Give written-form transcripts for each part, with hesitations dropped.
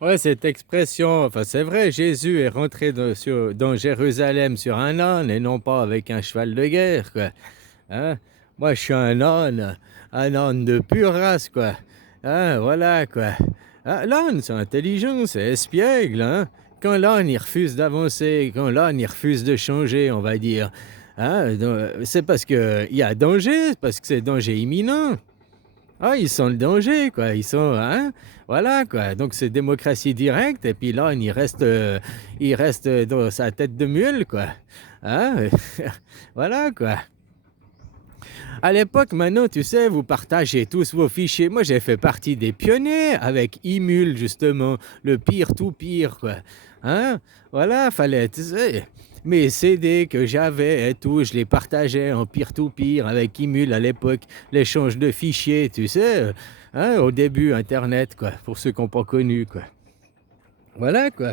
Ouais, cette expression, enfin c'est vrai, Jésus est rentré dans Jérusalem sur un âne et non pas avec un cheval de guerre, quoi. Hein? Moi, je suis un âne de pure race, quoi. Hein, voilà, quoi. Ah, l'âne, c'est intelligent, c'est espiègle, hein. Quand l'âne, il refuse d'avancer, quand l'âne, il refuse de changer, on va dire, hein, c'est parce qu'il y a danger, c'est parce que c'est danger imminent. Ah, ils sont le danger, quoi. Ils sont, hein, voilà, quoi. Donc c'est démocratie directe, et puis l'âne, il reste dans sa tête de mule, quoi. Hein? Voilà, quoi. À l'époque, maintenant, tu sais, vous partagez tous vos fichiers. Moi, j'ai fait partie des pionniers avec Imul, justement, le pire tout pire, quoi. Hein? Voilà, fallait, tu sais, mes CD que j'avais et tout, je les partageais en pire tout pire avec Imul à l'époque, l'échange de fichiers, tu sais, hein, au début, Internet, quoi, pour ceux qui n'ont pas connu, quoi. Voilà, quoi.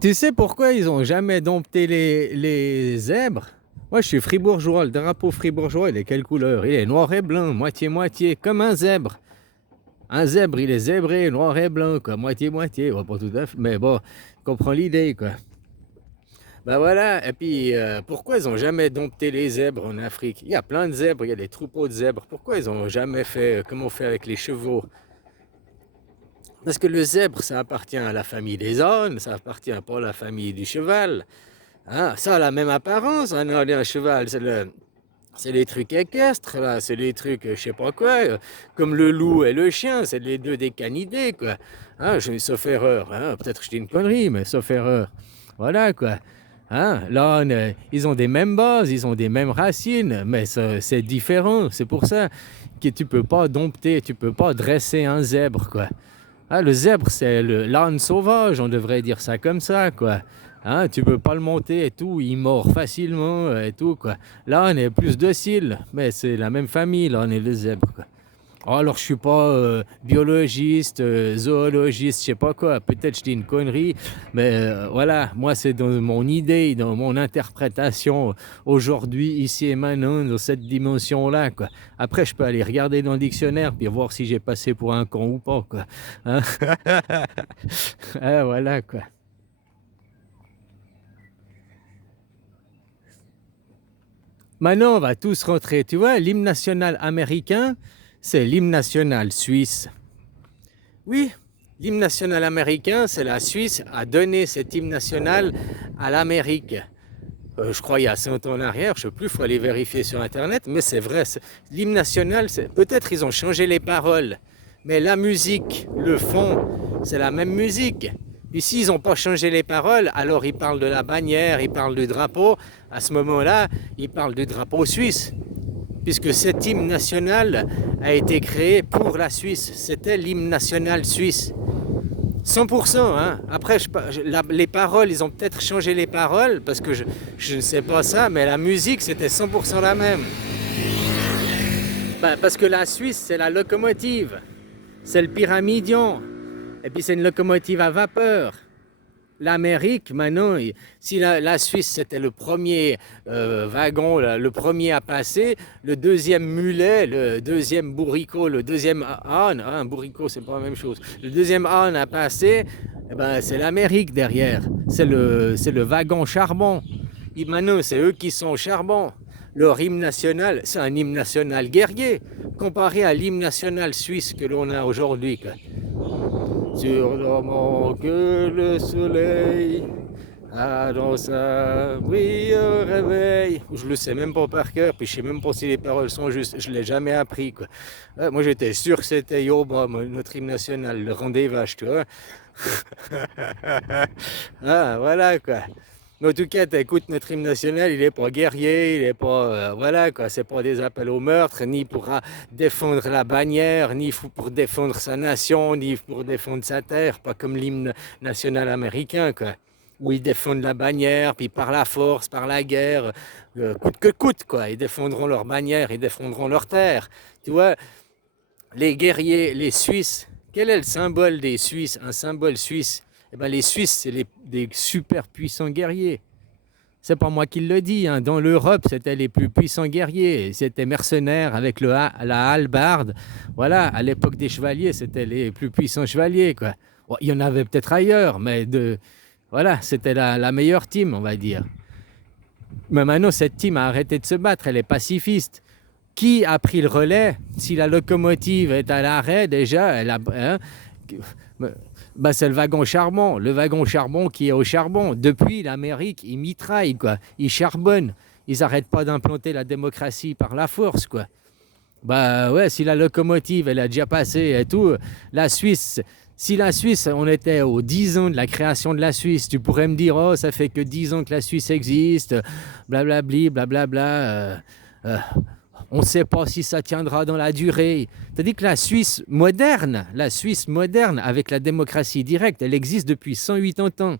Tu sais pourquoi ils ont jamais dompté les zèbres? Moi, je suis fribourgeois. Le drapeau fribourgeois, il est quelle couleur? Il est noir et blanc, moitié-moitié, comme un zèbre. Un zèbre, il est zébré, noir et blanc, quoi, moitié-moitié. Ouais, pas tout à fait, mais bon, comprends l'idée, quoi. Ben voilà, et puis pourquoi ils ont jamais dompté les zèbres en Afrique? Il y a plein de zèbres, il y a des troupeaux de zèbres. Pourquoi ils ont jamais fait comme on fait avec les chevaux? Parce que le zèbre, ça appartient à la famille des ânes, ça appartient pas à la famille du cheval. Ah, ça a la même apparence, un âne et un cheval, c'est les trucs équestres, là, c'est les trucs, je sais pas quoi, comme le loup et le chien, c'est les deux des canidés, quoi. Hein, sauf erreur, hein, peut-être que je dis une connerie, mais sauf erreur. Voilà, quoi. Hein, l'âne, ils ont des mêmes bases, ils ont des mêmes racines, mais c'est différent. C'est pour ça que tu peux pas dompter, tu peux pas dresser un zèbre, quoi. Ah, le zèbre, c'est l'âne sauvage, on devrait dire ça comme ça, quoi. Hein, tu peux pas le monter et tout, il mord facilement et tout, quoi. L'âne est plus docile, mais c'est la même famille, l'âne et le zèbre, quoi. Oh, alors, je suis pas biologiste, zoologiste, je sais pas quoi. Peut-être je dis une connerie, mais voilà, moi, c'est dans mon idée, dans mon interprétation aujourd'hui, ici et maintenant, dans cette dimension-là, quoi. Après, je peux aller regarder dans le dictionnaire puis voir si j'ai passé pour un con ou pas, quoi. Hein. Ah, voilà, quoi. Maintenant, on va tous rentrer. Tu vois, l'hymne national américain, c'est l'hymne national suisse. Oui, l'hymne national américain, c'est la Suisse a donné cet hymne national à l'Amérique. Je crois il y a 100 ans en arrière, je ne sais plus, il faut aller vérifier sur Internet, mais c'est vrai. L'hymne national, peut-être ils ont changé les paroles, mais la musique, le fond, c'est la même musique. Puis s'ils n'ont pas changé les paroles, alors ils parlent de la bannière, ils parlent du drapeau. À ce moment-là, ils parlent du drapeau suisse, puisque cet hymne national a été créé pour la Suisse. C'était l'hymne national suisse. 100%, hein. Après, les paroles, ils ont peut-être changé les paroles, parce que je ne sais pas ça, mais la musique, c'était 100% la même. Ben, parce que la Suisse, c'est la locomotive, c'est le pyramidion, et puis c'est une locomotive à vapeur. L'Amérique, maintenant, si la Suisse c'était le premier wagon, le premier à passer, le deuxième mulet, le deuxième bourricot, le deuxième âne, un bourricot c'est pas la même chose, le deuxième âne à passer, eh ben, c'est l'Amérique derrière, c'est le wagon charbon. Et maintenant, c'est eux qui sont au charbon. Leur hymne national, c'est un hymne national guerrier, comparé à l'hymne national suisse que l'on a aujourd'hui. Sûrement que le soleil a dans sa brille au réveil. Je le sais même pas par cœur, puis je sais même pas si les paroles sont justes. Je l'ai jamais appris, quoi. Moi, j'étais sûr que c'était Yoba, notre hymne national, le rang des vaches, tu vois. Ah, voilà, quoi. Mais en tout cas, écoute, notre hymne national, il est pas guerrier, il est pas, voilà, quoi, c'est pas des appels au meurtre, ni pour défendre la bannière, ni pour défendre sa nation, ni pour défendre sa terre, pas comme l'hymne national américain, quoi, où ils défendent la bannière, puis par la force, par la guerre, coûte que coûte, quoi, ils défendront leur bannière, ils défendront leur terre. Tu vois, les guerriers, les Suisses, quel est le symbole des Suisses? Un symbole suisse? Eh ben, les Suisses, c'est des super puissants guerriers. C'est pas moi qui le dis, hein. Dans l'Europe, c'était les plus puissants guerriers. C'était mercenaires avec la hallebarde. Voilà, à l'époque des chevaliers, c'était les plus puissants chevaliers, quoi. Bon, il y en avait peut-être ailleurs, mais voilà, c'était la meilleure team, on va dire. Mais maintenant, cette team a arrêté de se battre, elle est pacifiste. Qui a pris le relais? Si la locomotive est à l'arrêt, déjà, bah, c'est le wagon charbon qui est au charbon. Depuis, l'Amérique, ils mitraillent, quoi. Ils charbonnent. Ils n'arrêtent pas d'implanter la démocratie par la force, quoi. Bah ouais, si la locomotive, elle a déjà passé et tout, la Suisse, si la Suisse, on était aux 10 ans de la création de la Suisse, tu pourrais me dire, oh, ça fait que 10 ans que la Suisse existe, blablabli, blablabla. On ne sait pas si ça tiendra dans la durée. C'est-à-dire que la Suisse moderne avec la démocratie directe, elle existe depuis 180 ans.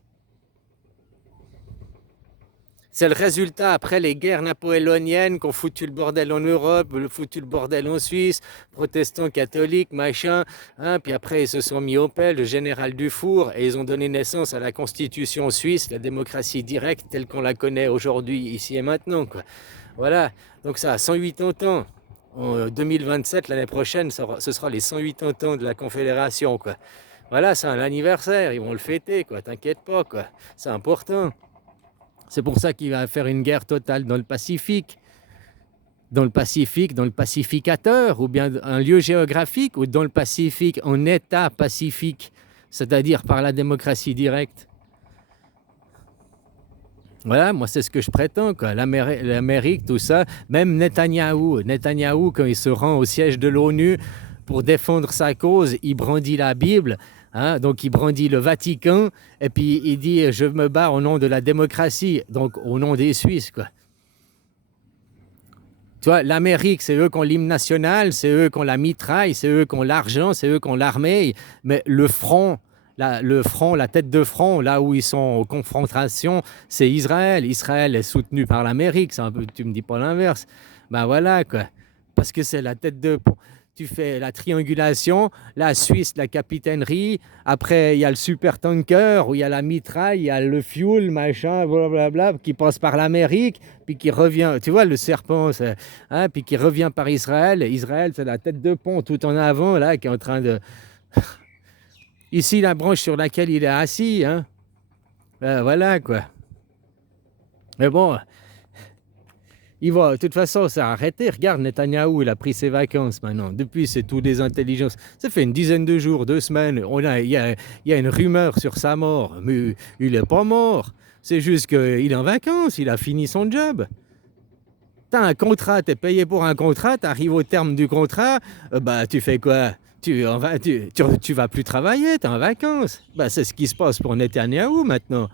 C'est le résultat après les guerres napoléoniennes qui ont foutu le bordel en Europe, foutu le bordel en Suisse, protestants, catholiques, machin. Hein, puis après, ils se sont mis au pelle, le général Dufour, et ils ont donné naissance à la constitution suisse, la démocratie directe telle qu'on la connaît aujourd'hui, ici et maintenant, quoi. Voilà, donc ça a 180 ans. En 2027, l'année prochaine, ce sera les 180 ans de la Confédération, quoi. Voilà, c'est un anniversaire, ils vont le fêter, quoi. T'inquiète pas, quoi. C'est important. C'est pour ça qu'il va faire une guerre totale dans le Pacifique, dans le pacificateur, ou bien un lieu géographique, ou dans le Pacifique, en état pacifique, c'est-à-dire par la démocratie directe. Voilà, moi c'est ce que je prétends, quoi. L'Amérique, tout ça, même Netanyahou, quand il se rend au siège de l'ONU pour défendre sa cause, il brandit la Bible, hein, donc il brandit le Vatican, et puis il dit je me bats au nom de la démocratie, donc au nom des Suisses, quoi. Tu vois, l'Amérique, c'est eux qui ont l'hymne national, c'est eux qui ont la mitraille, c'est eux qui ont l'argent, c'est eux qui ont l'armée, mais le front, la tête de front, là où ils sont en confrontation, c'est Israël. Israël est soutenu par l'Amérique, c'est un peu, tu me dis pas l'inverse. Ben voilà, quoi. Parce que c'est la tête de... Tu fais la triangulation, la Suisse, la capitainerie, après il y a le supertanker, où il y a la mitraille, il y a le fuel, machin, blablabla, qui passe par l'Amérique, puis qui revient, tu vois, le serpent, hein, puis qui revient par Israël. Israël, c'est la tête de pont tout en avant, là, qui est en train de... Ici, la branche sur laquelle il est assis, hein. Voilà, quoi. Mais bon, il va, de toute façon, ça a arrêté. Regarde, Netanyahou, il a pris ses vacances maintenant. Depuis, c'est tout des intelligences. Ça fait une dizaine de jours, 2 semaines. Il y a une rumeur sur sa mort. Mais il n'est pas mort. C'est juste qu'il est en vacances. Il a fini son job. Tu as un contrat, tu es payé pour un contrat. Tu arrives au terme du contrat. Bah, tu fais quoi? Tu vas plus travailler. Tu es en vacances. Bah, c'est ce qui se passe pour Netanyahou maintenant.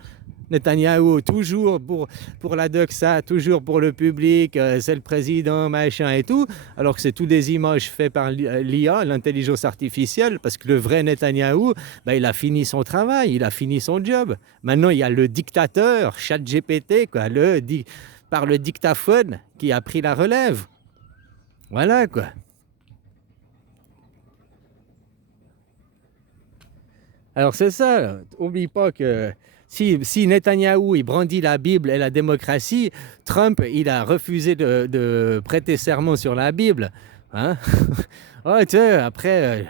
Netanyahou, toujours pour la doxa, toujours pour le public, c'est le président, machin et tout, alors que c'est tout des images faites par l'IA, l'intelligence artificielle, parce que le vrai Netanyahou, ben, il a fini son travail, il a fini son job. Maintenant, il y a le dictateur, ChatGPT, quoi, par le dictaphone, qui a pris la relève. Voilà, quoi. Alors c'est ça, oublie pas que si Netanyahou il brandit la Bible et la démocratie, Trump il a refusé de prêter serment sur la Bible. Hein. Oh, tu sais, après,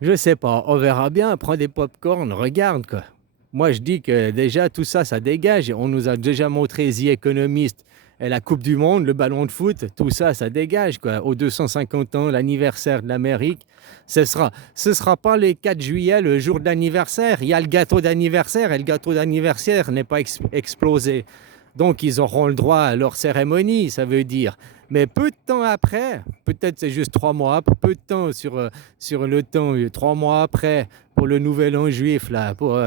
je sais pas, on verra bien, prends des pop-corn, regarde, quoi. Moi je dis que déjà tout ça, ça dégage. On nous a déjà montré The Economist et la Coupe du Monde, le ballon de foot, tout ça, ça dégage, quoi. Aux 250 ans, l'anniversaire de l'Amérique, ce sera pas le 4 juillet, le jour de l'anniversaire. Il y a le gâteau d'anniversaire et le gâteau d'anniversaire n'est pas explosé. Donc ils auront le droit à leur cérémonie, ça veut dire. Mais peu de temps après, peut-être c'est juste 3 mois, peu de temps sur le temps, 3 mois après, pour le nouvel an juif, là, pour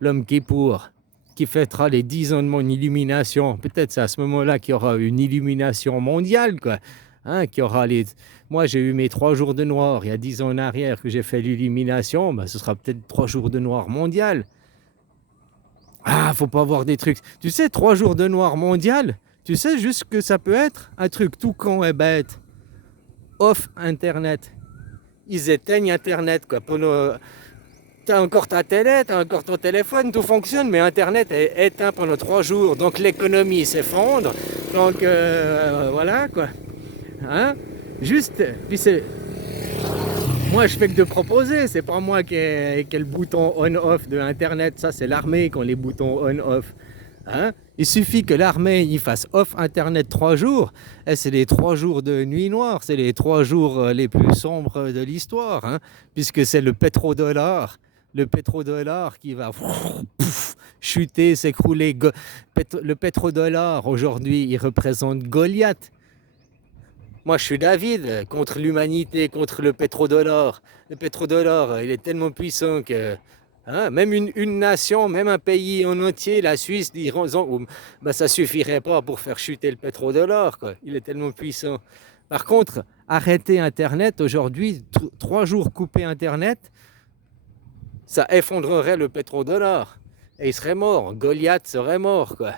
l'homme Kippour, qui fêtera les 10 ans de mon illumination. Peut-être c'est à ce moment-là qu'il y aura une illumination mondiale, quoi. Hein, qu'il y aura Moi, j'ai eu mes 3 jours de noir il y a 10 ans en arrière que j'ai fait l'illumination. Ben, ce sera peut-être 3 jours de noir mondial. Ah, faut pas avoir des trucs. Tu sais, 3 jours de noir mondial, tu sais juste que ça peut être un truc tout con et bête. Off Internet. Ils éteignent Internet, quoi. t'as encore ta télé, t'as encore ton téléphone, tout fonctionne, mais Internet est éteint pendant 3 jours, donc l'économie s'effondre. Donc voilà quoi. Hein? Juste, puis c'est, moi je fais que de proposer, c'est pas moi qui ai le bouton on-off de Internet, ça c'est l'armée qui a les boutons on-off. Hein? Il suffit que l'armée y fasse off Internet 3 jours, et c'est les 3 jours de nuit noire, c'est les 3 jours les plus sombres de l'histoire, hein? Puisque c'est le pétrodollar qui va chuter, s'écrouler. Le pétrodollar aujourd'hui, il représente Goliath. Moi, je suis David contre l'humanité, contre le pétrodollar. Le pétrodollar, il est tellement puissant que hein, même une nation, même un pays en entier, la Suisse, diront, ben, ça suffirait pas pour faire chuter le pétrodollar, quoi. Il est tellement puissant. Par contre, arrêter Internet aujourd'hui, 3 jours couper Internet, ça effondrerait le pétrodollar. Et il serait mort. Goliath serait mort, quoi.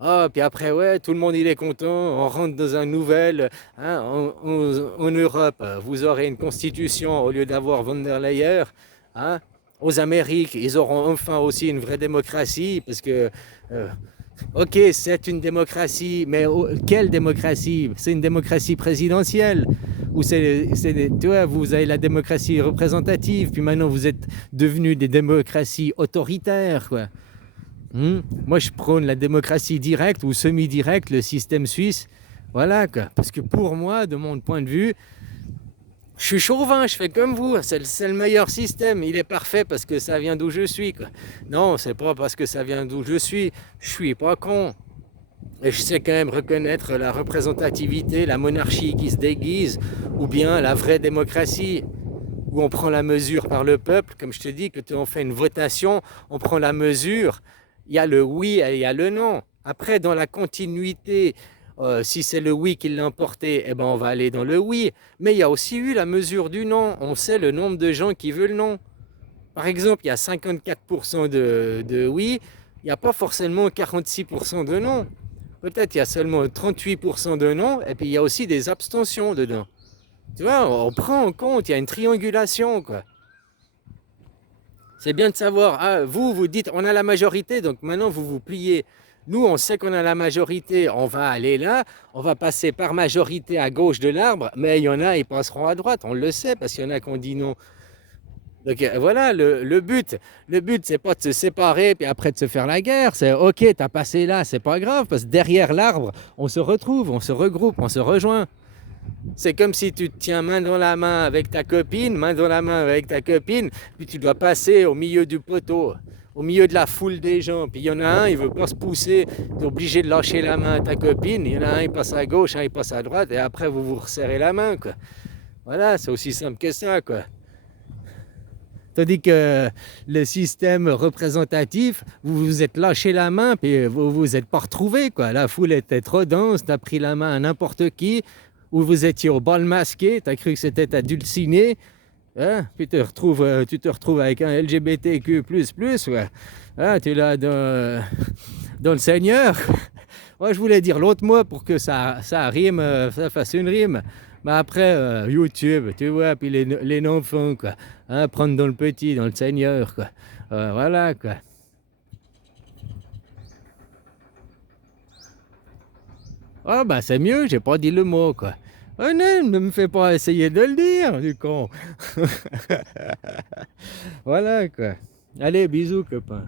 Ah, puis après, ouais, tout le monde il est content, on rentre dans un nouvel, hein, en Europe, vous aurez une constitution au lieu d'avoir von der Leyen, hein. Aux Amériques, ils auront enfin aussi une vraie démocratie, parce que, ok, c'est une démocratie, mais quelle démocratie? C'est une démocratie présidentielle, ou tu vois, vous avez la démocratie représentative, puis maintenant vous êtes devenus des démocraties autoritaires, quoi. Moi, je prône la démocratie directe ou semi-directe, le système suisse. Voilà, quoi. Parce que pour moi, de mon point de vue, je suis chauvin, je fais comme vous. C'est le meilleur système. Il est parfait parce que ça vient d'où je suis, quoi. Non, c'est pas parce que ça vient d'où je suis. Je suis pas con. Et je sais quand même reconnaître la représentativité, la monarchie qui se déguise, ou bien la vraie démocratie, où on prend la mesure par le peuple. Comme je te dis, quand on fait une votation, on prend la mesure. Il y a le oui et il y a le non. Après, dans la continuité, si c'est le oui qui l'a emporté, eh ben on va aller dans le oui. Mais il y a aussi eu la mesure du non. On sait le nombre de gens qui veulent le non. Par exemple, il y a 54% de oui, il n'y a pas forcément 46% de non. Peut-être il y a seulement 38% de non, et puis il y a aussi des abstentions dedans. Tu vois, on prend en compte, il y a une triangulation, quoi. C'est bien de savoir, ah, vous dites on a la majorité, donc maintenant vous vous pliez. Nous, on sait qu'on a la majorité, on va aller là, on va passer par majorité à gauche de l'arbre, mais il y en a, ils passeront à droite, on le sait, parce qu'il y en a qui ont dit non. Donc voilà, le but, c'est pas de se séparer, puis après de se faire la guerre, c'est ok, t'as passé là, c'est pas grave, parce que derrière l'arbre, on se retrouve, on se regroupe, on se rejoint. C'est comme si tu te tiens main dans la main avec ta copine, main dans la main avec ta copine, puis tu dois passer au milieu du poteau, au milieu de la foule des gens. Puis il y en a un, il veut pas se pousser, tu es obligé de lâcher la main à ta copine. Il y en a un, il passe à gauche, un, il passe à droite, et après vous vous resserrez la main, quoi. Voilà, c'est aussi simple que ça, quoi. Tandis que le système représentatif, vous vous êtes lâché la main, puis vous vous êtes pas retrouvés, quoi. La foule était trop dense, tu as pris la main à n'importe qui, ou vous étiez au bal masqué, tu as cru que c'était ta dulcinée, hein? Puis tu te retrouves avec un LGBTQ++, ouais. Hein, tu es là dans le Seigneur. Moi, je voulais dire l'autre mot pour que ça rime, ça fasse une rime. Mais après, YouTube, tu vois, puis les enfants, quoi. Hein, prendre dans le petit, dans le Seigneur, quoi. Voilà, quoi. Ah, bah, c'est mieux, j'ai pas dit le mot, quoi. Oh non, ne me fais pas essayer de le dire, du con. Voilà, quoi. Allez, bisous, copain.